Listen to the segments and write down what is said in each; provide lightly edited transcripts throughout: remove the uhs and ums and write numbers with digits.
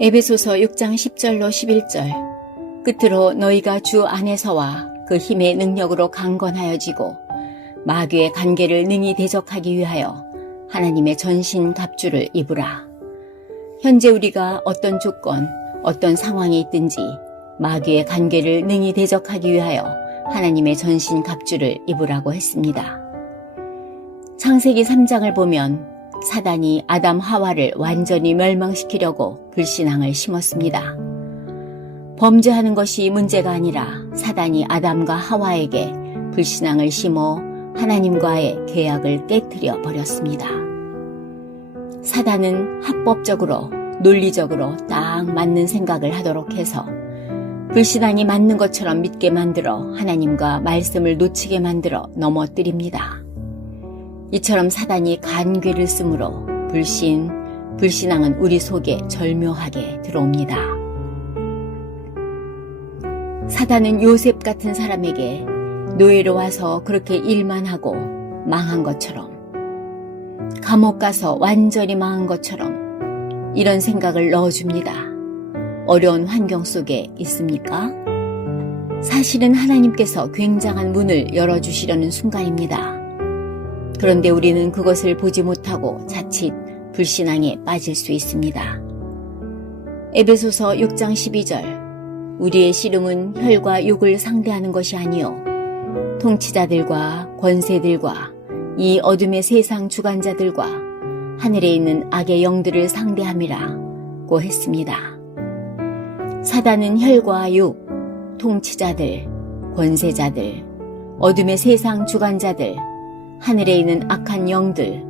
에베소서 6장 10절로 11절. 끝으로 너희가 주 안에서와 그 힘의 능력으로 강건하여지고 마귀의 관계를 능히 대적하기 위하여 하나님의 전신 갑주를 입으라. 현재 우리가 어떤 조건, 어떤 상황에 있든지 마귀의 관계를 능히 대적하기 위하여 하나님의 전신 갑주를 입으라고 했습니다. 창세기 3장을 보면 사단이 아담 하와를 완전히 멸망시키려고 불신앙을 심었습니다. 범죄하는 것이 문제가 아니라 사단이 아담과 하와에게 불신앙을 심어 하나님과의 계약을 깨뜨려 버렸습니다. 사단은 합법적으로, 논리적으로 딱 맞는 생각을 하도록 해서 불신앙이 맞는 것처럼 믿게 만들어 하나님과 말씀을 놓치게 만들어 넘어뜨립니다. 이처럼 사단이 간궤를 쓰므로 불신앙은 우리 속에 절묘하게 들어옵니다. 사단은 요셉 같은 사람에게 노예로 와서 그렇게 일만 하고 망한 것처럼, 감옥 가서 완전히 망한 것처럼 이런 생각을 넣어줍니다. 어려운 환경 속에 있습니까? 사실은 하나님께서 굉장한 문을 열어주시려는 순간입니다. 그런데 우리는 그것을 보지 못하고 자칫 불신앙에 빠질 수 있습니다. 에베소서 6장 12절. 우리의 씨름은 혈과 육을 상대하는 것이 아니요 통치자들과 권세들과 이 어둠의 세상 주관자들과 하늘에 있는 악의 영들을 상대함이라고 했습니다. 사단은 혈과 육, 통치자들, 권세자들, 어둠의 세상 주관자들, 하늘에 있는 악한 영들,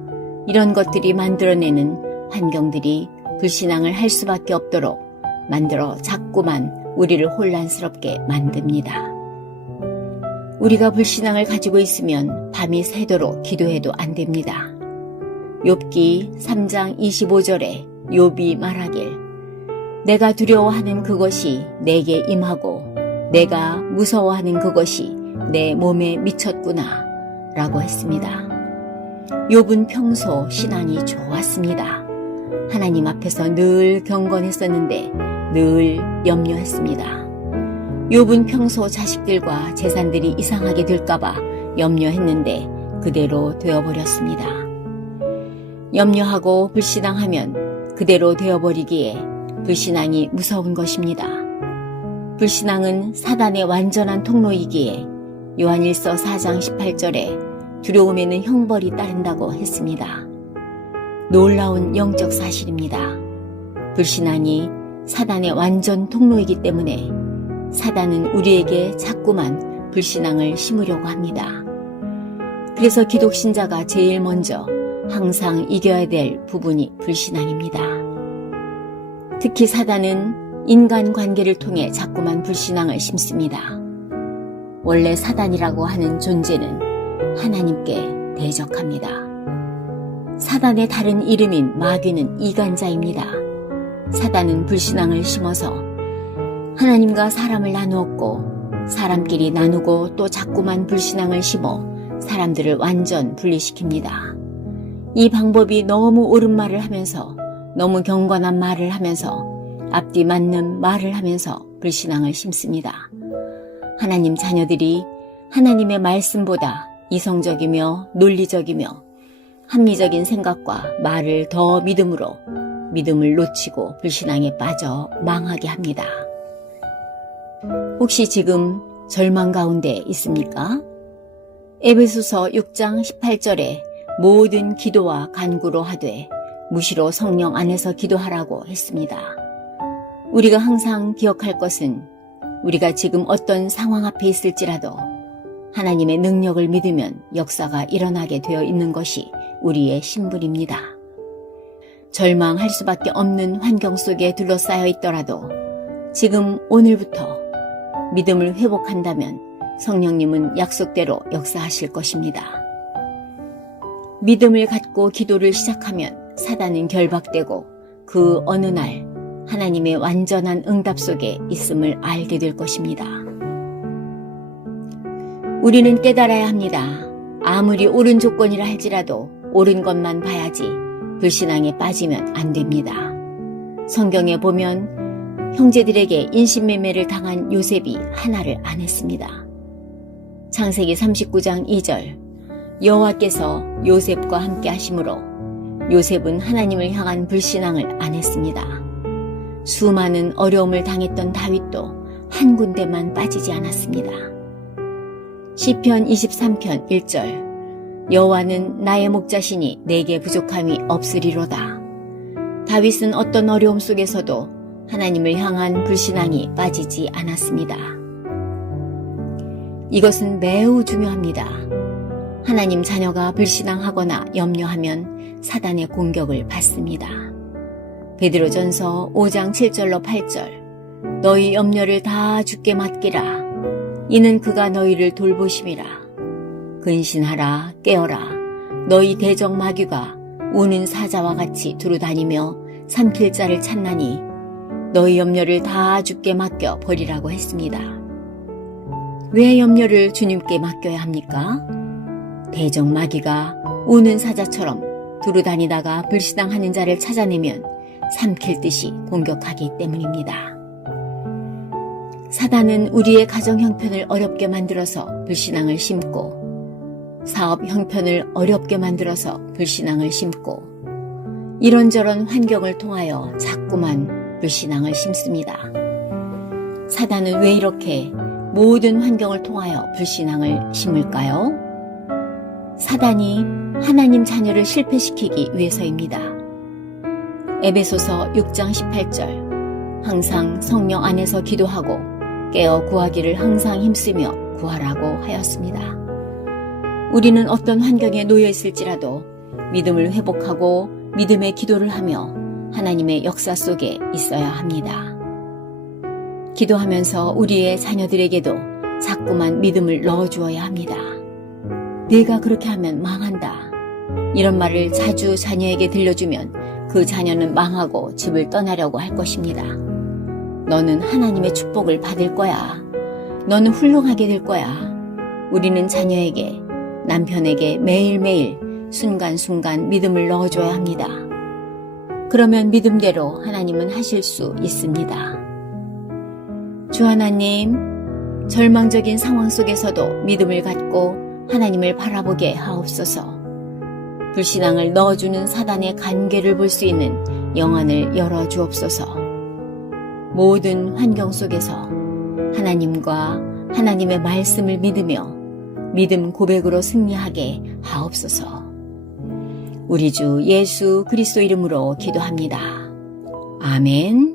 이런 것들이 만들어내는 환경들이 불신앙을 할 수밖에 없도록 만들어 자꾸만 우리를 혼란스럽게 만듭니다. 우리가 불신앙을 가지고 있으면 밤이 새도록 기도해도 안 됩니다. 욥기 3장 25절에 욥이 말하길 내가 두려워하는 그것이 내게 임하고 내가 무서워하는 그것이 내 몸에 미쳤구나 라고 했습니다. 욥은 평소 신앙이 좋았습니다. 하나님 앞에서 늘 경건했었는데 늘 염려했습니다. 욥은 평소 자식들과 재산들이 이상하게 될까봐 염려했는데 그대로 되어버렸습니다. 염려하고 불신앙하면 그대로 되어버리기에 불신앙이 무서운 것입니다. 불신앙은 사단의 완전한 통로이기에 요한일서 4장 18절에 두려움에는 형벌이 따른다고 했습니다. 놀라운 영적 사실입니다. 불신앙이 사단의 완전 통로이기 때문에 사단은 우리에게 자꾸만 불신앙을 심으려고 합니다. 그래서 기독신자가 제일 먼저 항상 이겨야 될 부분이 불신앙입니다. 특히 사단은 인간관계를 통해 자꾸만 불신앙을 심습니다. 원래 사단이라고 하는 존재는 하나님께 대적합니다. 사단의 다른 이름인 마귀는 이간자입니다. 사단은 불신앙을 심어서 하나님과 사람을 나누었고 사람끼리 나누고 또 자꾸만 불신앙을 심어 사람들을 완전 분리시킵니다. 이 방법이 너무 옳은 말을 하면서 너무 경건한 말을 하면서 앞뒤 맞는 말을 하면서 불신앙을 심습니다. 하나님 자녀들이 하나님의 말씀보다 이성적이며 논리적이며 합리적인 생각과 말을 더 믿음으로 믿음을 놓치고 불신앙에 빠져 망하게 합니다. 혹시 지금 절망 가운데 있습니까? 에베소서 6장 18절에 모든 기도와 간구로 하되 무시로 성령 안에서 기도하라고 했습니다. 우리가 항상 기억할 것은 우리가 지금 어떤 상황 앞에 있을지라도 하나님의 능력을 믿으면 역사가 일어나게 되어 있는 것이 우리의 신분입니다. 절망할 수밖에 없는 환경 속에 둘러싸여 있더라도 지금 오늘부터 믿음을 회복한다면 성령님은 약속대로 역사하실 것입니다. 믿음을 갖고 기도를 시작하면 사단은 결박되고 그 어느 날 하나님의 완전한 응답 속에 있음을 알게 될 것입니다. 우리는 깨달아야 합니다. 아무리 옳은 조건이라 할지라도 옳은 것만 봐야지 불신앙에 빠지면 안 됩니다. 성경에 보면 형제들에게 인신매매를 당한 요셉이 하나를 안 했습니다. 창세기 39장 2절 여호와께서 요셉과 함께 하심으로 요셉은 하나님을 향한 불신앙을 안 했습니다. 수많은 어려움을 당했던 다윗도 한 군데만 빠지지 않았습니다. 시편 23편 1절 여호와는 나의 목자시니 내게 부족함이 없으리로다. 다윗은 어떤 어려움 속에서도 하나님을 향한 불신앙이 빠지지 않았습니다. 이것은 매우 중요합니다. 하나님 자녀가 불신앙하거나 염려하면 사단의 공격을 받습니다. 베드로전서 5장 7절로 8절 너희 염려를 다 주께 맡기라. 이는 그가 너희를 돌보심이라. 근신하라 깨어라. 너희 대적 마귀가 우는 사자와 같이 두루다니며 삼킬 자를 찾나니 너희 염려를 다 주께 맡겨 버리라고 했습니다. 왜 염려를 주님께 맡겨야 합니까? 대적 마귀가 우는 사자처럼 두루다니다가 불신앙하는 자를 찾아내면 삼킬 듯이 공격하기 때문입니다. 사단은 우리의 가정 형편을 어렵게 만들어서 불신앙을 심고 사업 형편을 어렵게 만들어서 불신앙을 심고 이런저런 환경을 통하여 자꾸만 불신앙을 심습니다. 사단은 왜 이렇게 모든 환경을 통하여 불신앙을 심을까요? 사단이 하나님 자녀를 실패시키기 위해서입니다. 에베소서 6장 18절 항상 성령 안에서 기도하고 깨어 구하기를 항상 힘쓰며 구하라고 하였습니다. 우리는 어떤 환경에 놓여 있을지라도 믿음을 회복하고 믿음의 기도를 하며 하나님의 역사 속에 있어야 합니다. 기도하면서 우리의 자녀들에게도 자꾸만 믿음을 넣어주어야 합니다. 내가 그렇게 하면 망한다. 이런 말을 자주 자녀에게 들려주면 그 자녀는 망하고 집을 떠나려고 할 것입니다. 너는 하나님의 축복을 받을 거야. 너는 훌륭하게 될 거야. 우리는 자녀에게, 남편에게 매일매일 순간순간 믿음을 넣어줘야 합니다. 그러면 믿음대로 하나님은 하실 수 있습니다. 주 하나님, 절망적인 상황 속에서도 믿음을 갖고 하나님을 바라보게 하옵소서. 불신앙을 넣어주는 사단의 간계를 볼 수 있는 영안을 열어주옵소서. 모든 환경 속에서 하나님과 하나님의 말씀을 믿으며 믿음 고백으로 승리하게 하옵소서. 우리 주 예수 그리스도 이름으로 기도합니다. 아멘.